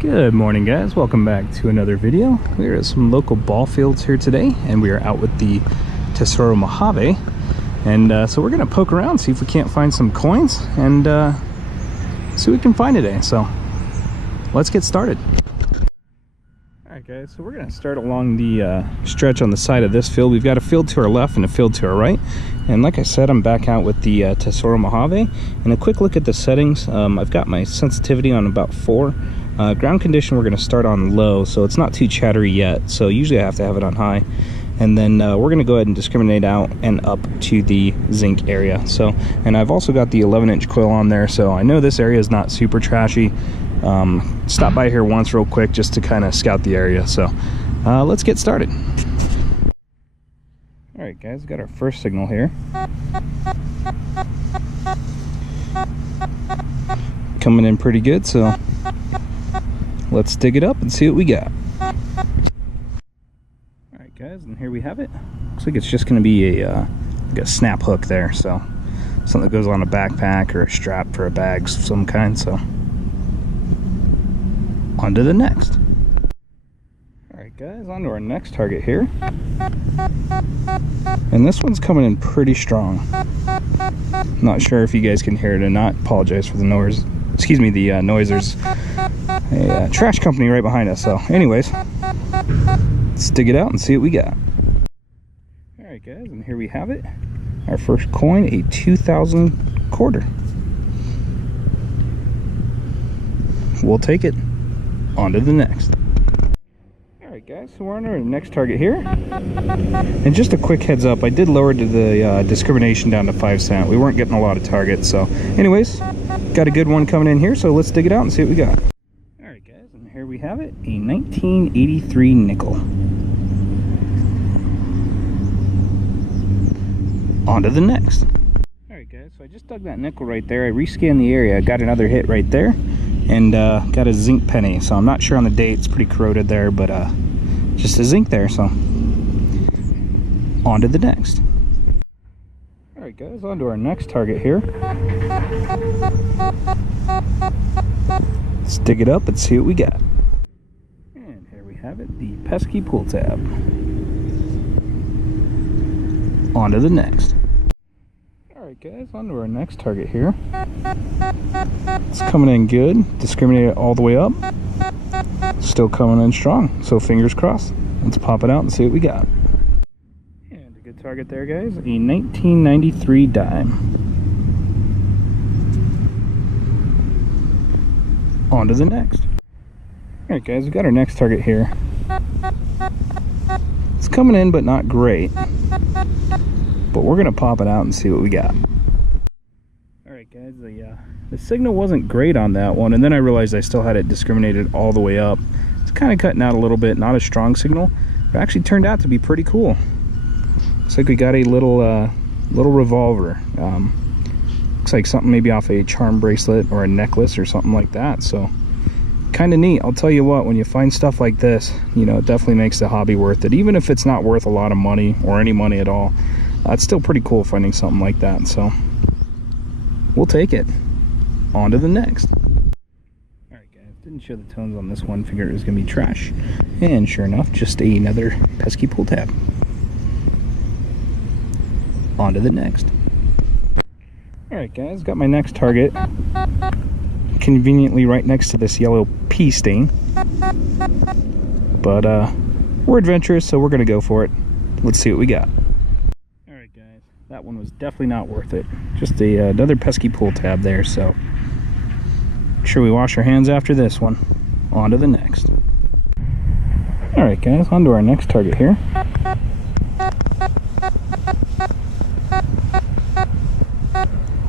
Good morning, guys. Welcome back to another video. We are at some local ball fields here today, and we are out with the Tesoro Mojave. And so we're going to poke around, see if we can't find some coins, and see what we can find today. So let's get started. Alright guys, so we're going to start along the stretch on the side of this field. We've got a field to our left and a field to our right. And like I said, I'm back out with the Tesoro Mojave. And a quick look at the settings. I've got my sensitivity on about 4. Ground condition, we're going to start on low, so it's not too chattery yet. So usually I have to have it on high. And then we're going to go ahead and discriminate out and up to the zinc area. So, and I've also got the 11-inch coil on there, so I know this area is not super trashy. Stop by here once real quick just to kind of scout the area. So let's get started. All right, guys, got our first signal here. Coming in pretty good, so let's dig it up and see what we got. Alright guys, and here we have it. Looks like it's just going to be like a snap hook there, so something that goes on a backpack or a strap for a bag of some kind. So on to the next. Alright guys, on to our next target here. And this one's coming in pretty strong. Not sure if you guys can hear it or not. Apologize for the noise. Excuse me, the noise. There's a trash company right behind us. So anyways, let's dig it out and see what we got. All right guys, and here we have it, our first coin, a 2000 quarter. We'll take it. On to the next. All right guys, so we're on our next target here. And just a quick heads up, I did lower the discrimination down to 5 cent. We weren't getting a lot of targets. So anyways, got a good one coming in here, so let's dig it out and see what we got. All right guys, and here we have it, a 1983 nickel. On to the next. All right guys, so I just dug that nickel right there. I rescanned the area. I got another hit right there, and got a zinc penny. So I'm not sure on the date. It's pretty corroded there, but just a zinc there. So on to the next. All right guys, on to our next target here. Let's dig it up and see what we got. And here we have it, the pesky pull tab. On to the next. Alright guys, on to our next target here. It's coming in good. Discriminate it all the way up. Still coming in strong, so fingers crossed. Let's pop it out and see what we got. And a good target there guys, a 1993 dime. On to the next. Alright guys, we got our next target here. It's coming in but not great, but we're gonna pop it out and see what we got. Alright guys, the signal wasn't great on that one, and then I realized I still had it discriminated all the way up. It's kind of cutting out a little bit, not a strong signal, but actually turned out to be pretty cool. Looks like we got a little revolver. Looks like something maybe off a charm bracelet or a necklace or something like that. So kind of neat. I'll tell you what, when you find stuff like this, you know, it definitely makes the hobby worth it. Even if it's not worth a lot of money or any money at all, it's still pretty cool finding something like that. So we'll take it. On to the next. All right guys, didn't show the tones on this one. Figured it was gonna be trash, and sure enough, just another pesky pull tab. On to the next. All right guys, got my next target conveniently right next to this yellow pea stain, but we're adventurous, so we're gonna go for it. Let's see what we got. All right guys, that one was definitely not worth it. Just another pesky pull tab there, so make sure we wash our hands after this one. On to the next. All right guys, on to our next target here.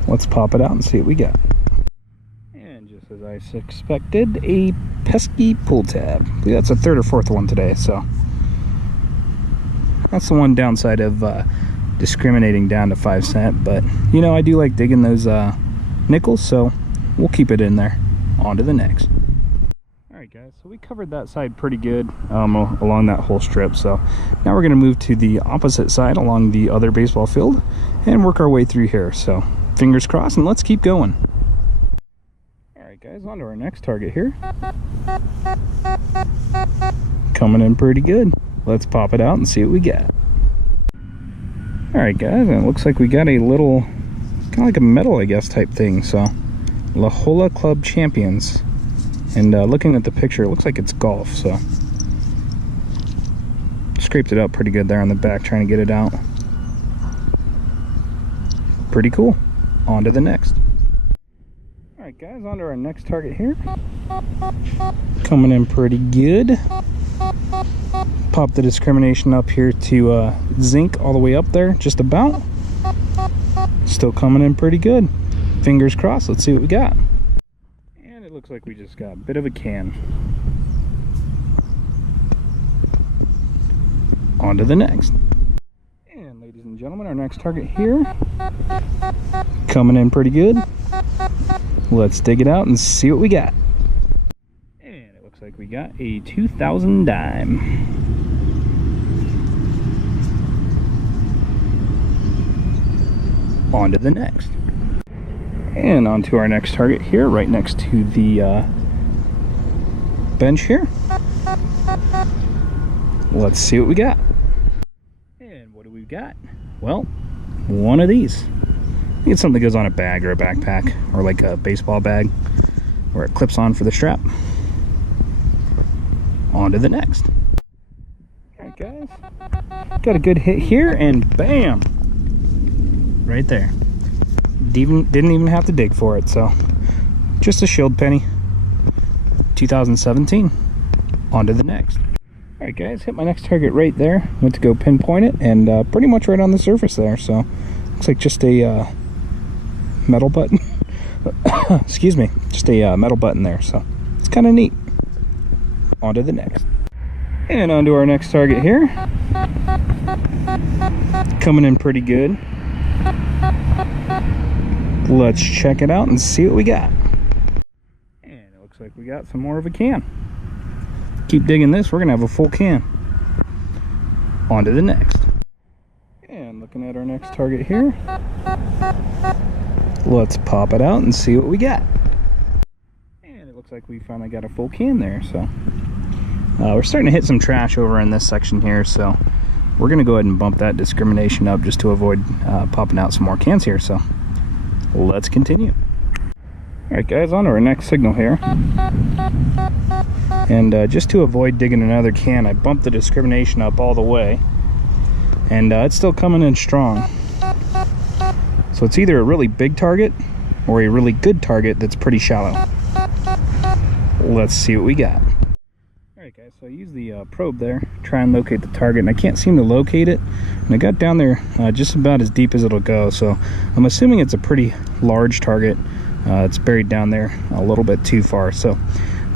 Let's pop it out and see what we got. And just as I suspected, a pesky pull tab. I believe that's a 3rd or 4th one today, so that's the one downside of discriminating down to 5 cent. But you know, I do like digging those nickels, so we'll keep it in there. On to the next. All right guys, so we covered that side pretty good along that whole strip. So now we're going to move to the opposite side along the other baseball field and work our way through here. So fingers crossed, and let's keep going. All right guys, Guys, on to our next target here. Coming in pretty good. Let's pop it out and see what we got. Alright guys, and it looks like we got a little, kind of like a medal, I guess, type thing. So, La Jolla Club Champions. And looking at the picture, it looks like it's golf, so. Scraped it up pretty good there on the back, trying to get it out. Pretty cool. On to the next. Alright guys, on to our next target here. Coming in pretty good. Pop the discrimination up here to zinc all the way up there, just about. Still coming in pretty good. Fingers crossed, let's see what we got. And it looks like we just got a bit of a can. On to the next. And ladies and gentlemen, our next target here. Coming in pretty good. Let's dig it out and see what we got. And it looks like we got a 2000 dime. On to the next. And on to our next target here, right next to the bench here. Let's see what we got. And what do we got? Well, one of these. I think it's something that goes on a bag or a backpack, or like a baseball bag, where it clips on for the strap. On to the next. Alright guys, got a good hit here, and bam! Right there. Didn't even have to dig for it, so just a shield penny. 2017. On to the next. Alright guys, hit my next target right there. Went to go pinpoint it, and pretty much right on the surface there, so looks like just a metal button. Excuse me, just a metal button there, so it's kind of neat. On to the next. And on to our next target here. Coming in pretty good. Let's check it out and see what we got. And it looks like we got some more of a can. Keep digging this, we're gonna have a full can. On to the next. And looking at our next target here. Let's pop it out and see what we got. And it looks like we finally got a full can there, so. We're starting to hit some trash over in this section here, so we're gonna go ahead and bump that discrimination up just to avoid popping out some more cans here, so let's continue. Alright guys, on to our next signal here. And just to avoid digging another can, I bumped the discrimination up all the way. And it's still coming in strong. So it's either a really big target or a really good target that's pretty shallow. Let's see what we got. Alright guys, so I used the probe there, try and locate the target, and I can't seem to locate it. And I got down there just about as deep as it'll go, so I'm assuming it's a pretty large target. It's buried down there a little bit too far, so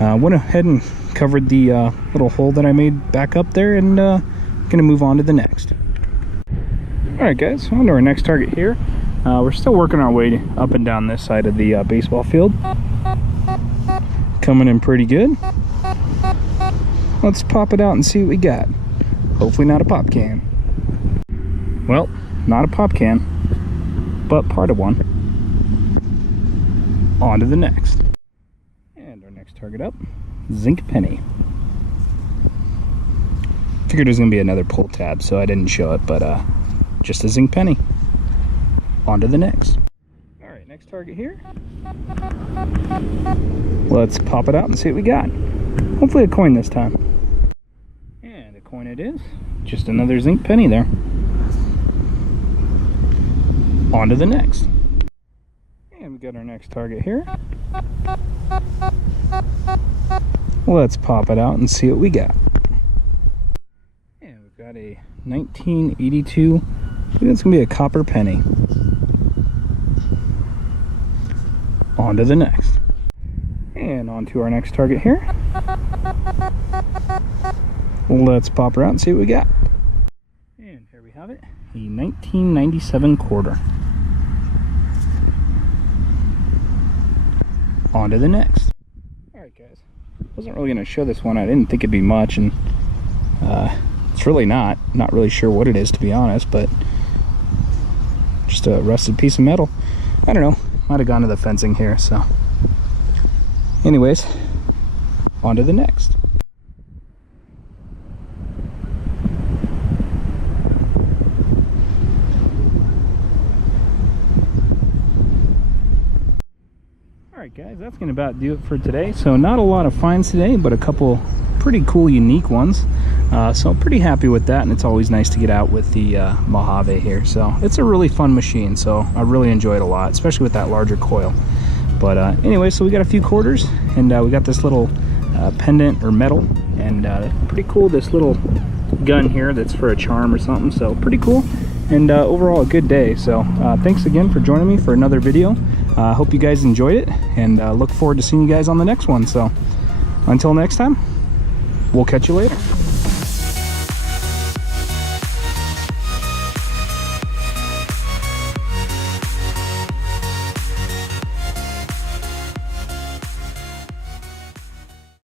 went ahead and covered the little hole that I made back up there, and gonna move on to the next. Alright guys, on to our next target here. We're still working our way up and down this side of the baseball field. Coming in pretty good. Let's pop it out and see what we got. Hopefully not a pop can. Well, not a pop can, but part of one. On to the next. And our next target up, zinc penny. Figured it was gonna be another pull tab, so I didn't show it, but just a zinc penny. On to the next. All right, next target here. Let's pop it out and see what we got. Hopefully a coin this time. And a coin it is. Just another zinc penny there. On to the next. And we got our next target here. Let's pop it out and see what we got. And we've got a 1982, I think it's gonna be a copper penny. On to the next. And on to our next target here. Let's pop her out and see what we got. And here we have it, a 1997 quarter. On to the next. Alright guys, wasn't really going to show this one. I didn't think it'd be much, and it's really not really sure what it is, to be honest, but just a rusted piece of metal. I don't know, might have gone to the fencing here, so Anyways, on to the next. Alright guys, that's going to about do it for today. So not a lot of finds today, but a couple pretty cool unique ones. So I'm pretty happy with that, and it's always nice to get out with the Mojave here. So it's a really fun machine, so I really enjoy it a lot, especially with that larger coil. But anyway, so we got a few quarters, and we got this little pendant or medal, and pretty cool, this little gun here that's for a charm or something. So pretty cool, and overall a good day. So thanks again for joining me for another video. Hope you guys enjoyed it, and look forward to seeing you guys on the next one. So until next time, we'll catch you later.